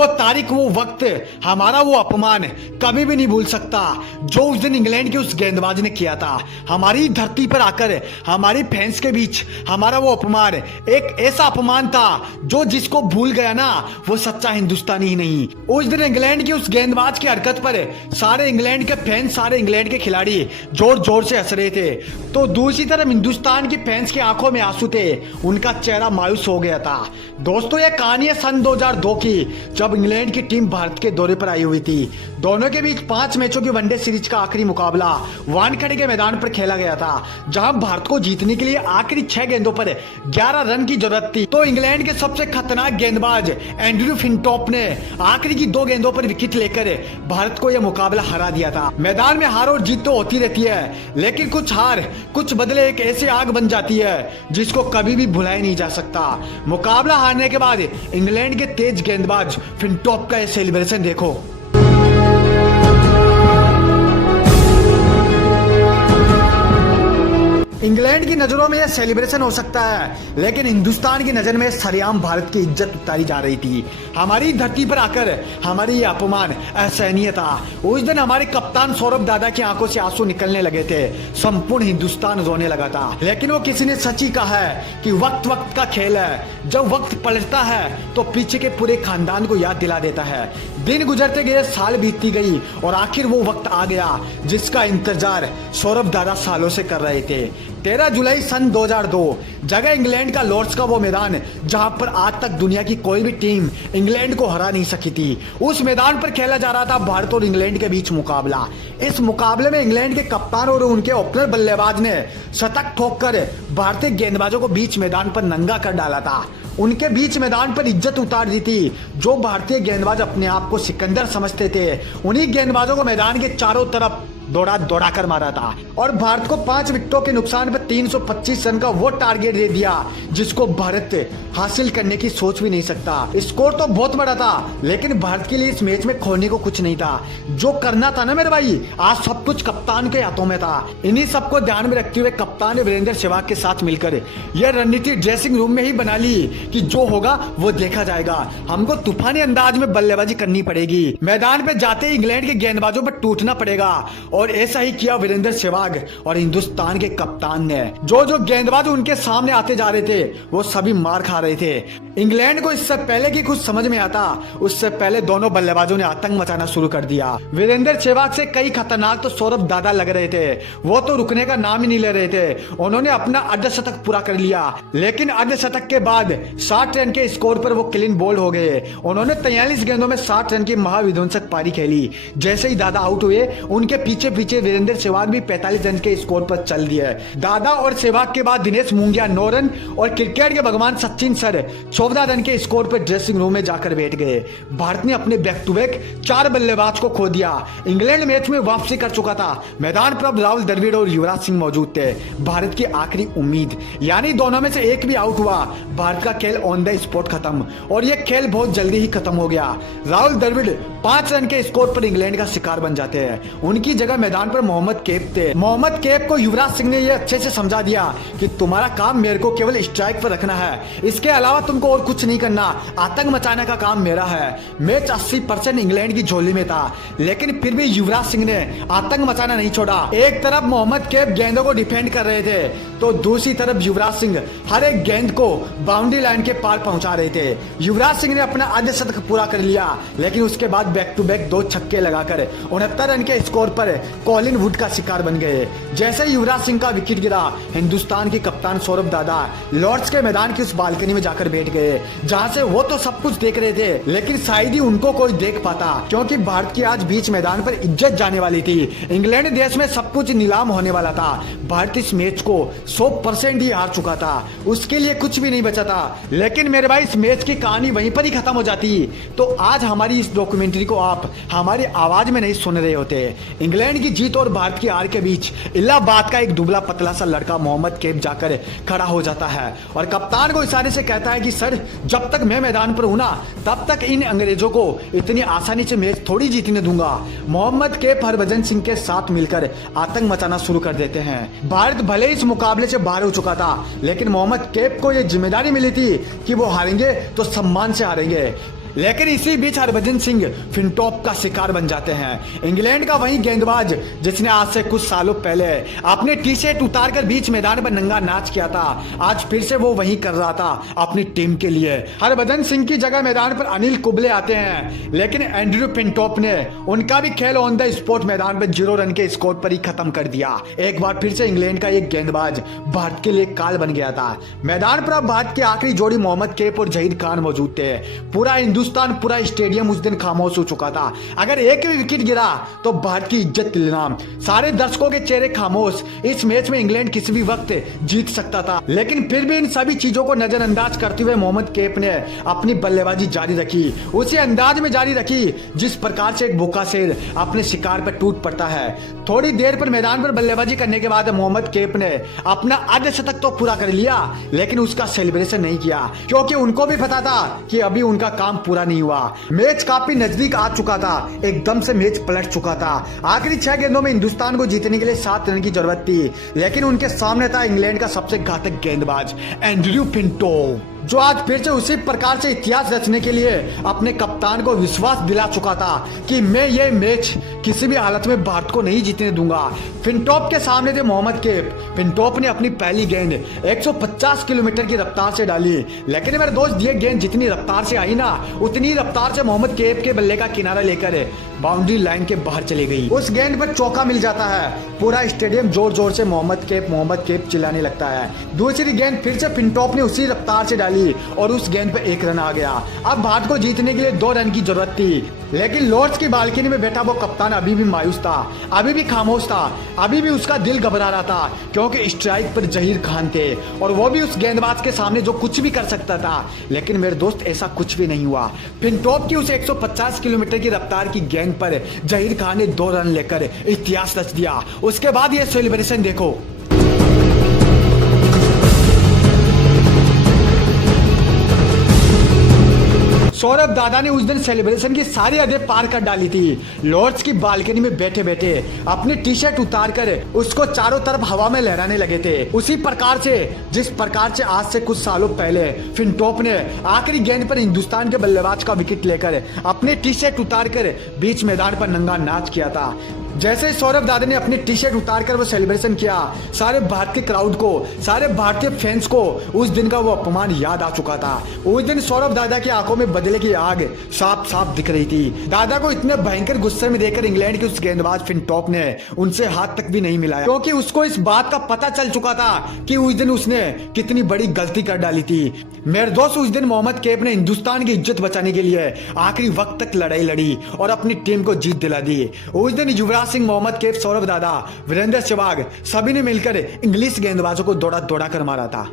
वो तारीख, वो वक्त, हमारा वो अपमान कभी भी नहीं भूल सकता जो उस दिन इंग्लैंड के उस गेंदबाज ने किया था। हमारी धरती पर आकर हमारी फैंस के बीच हमारा वो अपमान एक ऐसा अपमान था जो जिसको भूल गया ना वो सच्चा हिंदुस्तानी ही नहीं। उस दिन इंग्लैंड के उस गेंदबाज की हरकत पर सारे इंग्लैंड के फैंस, सारे इंग्लैंड के खिलाड़ी जोर जोर से हंस रहे थे, तो दूसरी तरफ हिंदुस्तान की फैंस की आंखों में आंसू थे, उनका चेहरा मायूस हो गया था। दोस्तों ये कहानी है सन 2002 की, जब इंग्लैंड की टीम भारत के दौरे पर आई हुई थी। दोनों के बीच 5 मैचों की वनडे सीरीज का आखिरी मुकाबला वानखेड़े के मैदान पर खेला गया था, जहां भारत को जीतने के लिए आखिरी 6 गेंदों पर 11 रन की जरूरत थी। तो इंग्लैंड के सबसे खतरनाक गेंदबाज एंड्रयू फिनटॉप ने आखिरी की 2 गेंदों पर विकेट लेकर भारत को यह मुकाबला हरा दिया था। मैदान में हार और जीत तो होती रहती है, लेकिन कुछ हार कुछ बदले एक ऐसी आग बन जाती है जिसको कभी भी भुलाया नहीं जा सकता। मुकाबला हारने के बाद इंग्लैंड के तेज गेंदबाज फिनटॉप का यह सेलिब्रेशन देखो। इंग्लैंड की नजरों में यह सेलिब्रेशन हो सकता है, लेकिन हिंदुस्तान की नजर में सरेआम भारत की इज्जत उतारी जा रही थी। हमारी धरती पर आकर हमारी ये अपमान असहनीय था। उस दिन हमारे कप्तान सौरभ दादा की आंखों से आंसू निकलने लगे थे, संपूर्ण हिंदुस्तान रोने लगा था। लेकिन वो किसी ने सच ही कहा है कि वक्त वक्त का खेल है, जब वक्त पलटता है तो पीछे के पूरे खानदान को याद दिला देता है। दिन गुजरते गए, साल बीतती गई और आखिर वो वक्त आ गया जिसका इंतजार सौरभ दादा सालों से कर रहे थे। 13 जुलाई सन 2002 जगह इंग्लैंड का लॉर्ड्स का वो मैदान जहां पर आज तक दुनिया की कोई भी टीम इंग्लैंड को हरा नहीं सकी थी। उस मैदान पर खेला जा रहा था भारत और इंग्लैंड के बीच मुकाबला। इस मुकाबले में इंग्लैंड के कप्तान और उनके ओपनर बल्लेबाज ने शतक ठोककर भारतीय गेंदबाजों को बीच मैदान पर नंगा कर डाला था। उनके बीच मैदान पर इज्जत उतार दी थी। जो भारतीय गेंदबाज अपने आप को सिकंदर समझते थे, उन्हीं गेंदबाजों को मैदान के चारों तरफ दौड़ा कर मारा था और भारत को 5 विकेटों के नुकसान पर 325 रन का वो टारगेट दे दिया जिसको भारत हासिल करने की सोच भी नहीं सकता। स्कोर तो बहुत बड़ा था, लेकिन भारत के लिए इस मैच में खोने को कुछ नहीं था। जो करना था ना मेरे भाई, आज सब कुछ कप्तान के हाथों में था। इन्हीं सबको ध्यान में रखते हुए कप्तान ने वीरेंद्र सहवाग के साथ मिलकर यह रणनीति ड्रेसिंग रूम में ही बना ली कि जो होगा वो देखा जाएगा, हमको तूफानी अंदाज में बल्लेबाजी करनी पड़ेगी, मैदान पे जाते ही इंग्लैंड के गेंदबाजों पर टूटना पड़ेगा। और ऐसा ही किया वीरेंद्र सहवाग और हिंदुस्तान के कप्तान ने। जो गेंदबाज उनके सामने आते जा रहे थे वो सभी मार खा रहे थे। इंग्लैंड को इससे पहले कि कुछ समझ में आता, उससे पहले दोनों बल्लेबाजों ने आतंक मचाना शुरू कर दिया। वीरेंद्र सहवाग से कई खतरनाक तो सौरभ दादा लग रहे थे, वो तो रुकने का नाम ही नहीं ले रहे थे। उन्होंने अपना अर्धशतक पूरा कर लिया, लेकिन अर्धशतक के बाद 60 रन के स्कोर पर वो क्लीन बोल्ड हो गए। उन्होंने 43 गेंदों में 60 रन की महाविध्वंसक पारी खेली। जैसे ही दादा आउट हुए, उनके पीछे पीछे वीरेंद्र सहवाग भी 45 रन के स्कोर पर चल दिए। दादा और सहवाग के बाद दिनेश मूंगिया 9 रन और क्रिकेट के भगवान सचिन सर 14 रन के स्कोर पर ड्रेसिंग रूम में जाकर बैठ गए। भारत ने अपने बैक टू बैक 4 बल्लेबाज को खो दिया। इंग्लैंड मैच में वापसी कर चुका था। मैदान पर अब राहुल द्रविड़ और युवराज सिंह मौजूद थे, भारत की आखिरी उम्मीद। यानी दोनों में से एक भी आउट हुआ, भारत का खेल ऑन द स्पॉट खत्म। और यह खेल बहुत जल्दी ही खत्म हो गया। राहुल द्रविड़ 5 रन के स्कोर पर इंग्लैंड का शिकार बन जाते हैं। उनकी जगह मैदान पर मोहम्मद कैफ थे। मोहम्मद कैफ को युवराज सिंह ने यह अच्छे से समझा दिया कि तुम्हारा काम मेरे को केवल स्ट्राइक पर रखना है, इसके अलावा तुमको और कुछ नहीं करना, आतंक मचाने का काम मेरा है। मैच 80% इंग्लैंड की झोली में था, लेकिन फिर भी युवराज सिंह ने आतंक मचाना नहीं छोड़ा। एक तरफ मोहम्मद कैफ गेंदों को डिफेंड कर रहे थे, तो दूसरी तरफ युवराज सिंह हर एक गेंद को बाउंड्री लाइन के पार पहुंचा रहे थे। युवराज सिंह ने अपना अर्धशतक पूरा कर लिया, लेकिन उसके बाद बैक टू बैक 2 छक्के लगाकर 69 रन के स्कोर पर कॉलिन वुड का शिकार बन गए। जैसे ही युवराज सिंह का विकेट गिरा, हिंदुस्तान के कप्तान सौरभ दादा लॉर्ड्स के मैदान की उस बालकनी में जाकर बैठ गए, जहां से वो तो सब कुछ देख रहे थे, लेकिन शायद ही उनको कोई देख पाता, क्योंकि भारत की आज बीच मैदान पर इज्जत जाने वाली थी। इंग्लैंड देश में सब कुछ नीलाम होने वाला था। भारत इस मैच को 100% ही हार चुका था, उसके लिए कुछ भी नहीं बचा था। लेकिन मेरे भाई, इस मैच की कहानी वहीं पर ही खत्म हो जाती तो आज हमारी इस डॉक्यूमेंट्री को आप हमारी आवाज में नहीं सुन रहे होते। इंग्लैंड की जीत और भारत की हार के बीच इलाहाबाद का एक दुबला पतला सा लड़का मोहम्मद कैफ जाकर खड़ा हो जाता है और कप्तान को इशारे से कहता है कि सर, जब तक मैं मैदान पर हूं ना, तब तक इन अंग्रेजों को इतनी आसानी से मैच थोड़ी जीतने दूंगा। मोहम्मद कैफ हरभजन सिंह के साथ मिलकर आतंक मचाना शुरू कर देते हैं। भारत भले इस मुकाबले से बाहर हो चुका था, लेकिन मोहम्मद कैफ को यह जिम्मेदारी मिली थी कि वो हारेंगे तो सम्मान से हारेंगे। लेकिन इसी बीच हरभजन सिंह फिनटॉप का शिकार बन जाते हैं। इंग्लैंड का वही गेंदबाज जिसने आज से कुछ सालों पहले अपनी टी शर्ट उतारकर बीच मैदान पर नंगा नाच किया था, आज फिर से वो वही कर रहा था अपनी टीम के लिए। हरभजन सिंह की जगह मैदान पर अनिल कुंबले आते हैं, लेकिन एंड्रयू फिनटॉप ने उनका भी खेल ऑन द स्पॉट मैदान पर 0 रन के स्कोर पर ही खत्म कर दिया। एक बार फिर से इंग्लैंड का एक गेंदबाज भारत के लिए काल बन गया था। मैदान पर अब भारत की आखिरी जोड़ी मोहम्मद कैफ और जहीर खान मौजूद थे। पूरा हिंदुस्तान, पूरा स्टेडियम उस दिन खामोश हो चुका था। अगर एक भी विकेट गिरा तो भारत की इज्जत नीलाम, सारे दर्शकों के चेहरे खामोश। इस मैच में इंग्लैंड किसी भी वक्त जीत सकता था, लेकिन फिर भी इन सभी चीजों को नजरअंदाज करते हुए मोहम्मद कैफ ने अपनी बल्लेबाजी जारी रखी, उसी अंदाज में जारी रखी जिस प्रकार से एक भूखा शेर अपने शिकार पर टूट पड़ता है। थोड़ी देर पर मैदान पर बल्लेबाजी करने के बाद मोहम्मद कैफ ने अपना अर्धशतक तो पूरा कर लिया, लेकिन उसका सेलिब्रेशन नहीं किया, क्योंकि उनको भी पता था कि अभी उनका काम पूरा नहीं हुआ। मैच काफी नजदीक आ चुका था, एकदम से मैच पलट चुका था। आखिरी 6 गेंदों में हिंदुस्तान को जीतने के लिए 7 रन की जरूरत थी, लेकिन उनके सामने था इंग्लैंड का सबसे घातक गेंदबाज एंड्रयू फिनटॉप, जो आज फिर से उसी प्रकार से इतिहास रचने के लिए अपने कप्तान को विश्वास दिला चुका था कि मैं ये मैच किसी भी हालत में भारत को नहीं जीतने दूंगा। फिनटॉप के सामने थे मोहम्मद कैफ। फिनटॉप ने अपनी पहली गेंद 150 किलोमीटर की रफ्तार से डाली, लेकिन मेरे दोस्त ये गेंद जितनी रफ्तार से आई ना, उतनी रफ्तार से मोहम्मद कैफ के बल्ले का किनारा लेकर बाउंड्री लाइन के बाहर चली गई। उस गेंद पर चौका मिल जाता है, पूरा स्टेडियम जोर जोर से मोहम्मद कैफ चिल्लाने लगता है। दूसरी गेंद फिर से फिनटॉप ने उसी रफ्तार से डाली और उस गेंद पर 1 रन आ गया। अब भारत को जीतने के लिए 2 रन की जरूरत थी, लेकिन लॉर्ड्स की बालकनी में बैठा वो कप्तान अभी भी मायूस था, अभी भी खामोश था, अभी भी उसका दिल घबरा रहा था, क्योंकि स्ट्राइक पर जहीर खान थे और वो भी उस गेंदबाज के सामने जो कुछ भी कर सकता था। लेकिन मेरे दोस्त ऐसा कुछ भी नहीं हुआ। फिनटॉप की उस 150 किलोमीटर की रफ्तार की गेंद पर जहीर खान ने 2 रन लेकर इतिहास रच दिया। उसके बाद ये सेलिब्रेशन देखो। सौरभ दादा ने उस दिन सेलिब्रेशन की सारी हदें पार कर डाली थी। लॉर्ड्स की बालकनी में बैठे बैठे अपनी टी शर्ट उतार कर उसको चारों तरफ हवा में लहराने लगे थे, उसी प्रकार से जिस प्रकार से आज से कुछ सालों पहले फिनटॉप ने आखिरी गेंद पर हिंदुस्तान के बल्लेबाज का विकेट लेकर अपनी टी शर्ट उतार कर बीच मैदान पर नंगा नाच किया था। जैसे ही सौरभ दादा ने अपनी टी शर्ट उतार कर वो सेलिब्रेशन किया, सारे भारतीय क्राउड को, सारे भारतीय फैंस को उस दिन का वो अपमान याद आ चुका था। उस दिन सौरभ दादा की आंखों में बदले की आग साफ साफ दिख रही थी। दादा को इतने भयंकर गुस्से में देखकर इंग्लैंड के उस गेंदबाज फिनटॉप ने उनसे हाथ तक भी नहीं मिलाया, क्योंकि उसको इस बात का पता चल चुका था कि उस दिन उसने कितनी बड़ी गलती कर डाली थी। मेरे दोस्त, उस दिन मोहम्मद कैफ ने हिंदुस्तान की इज्जत बचाने के लिए आखिरी वक्त तक लड़ाई लड़ी और अपनी टीम को जीत दिला दी। उस दिन युवराज सिंह, मोहम्मद कैफ, सौरभ दादा, वीरेंद्र सहवाग सभी ने मिलकर इंग्लिश गेंदबाजों को दौड़ा दौड़ा कर मारा था।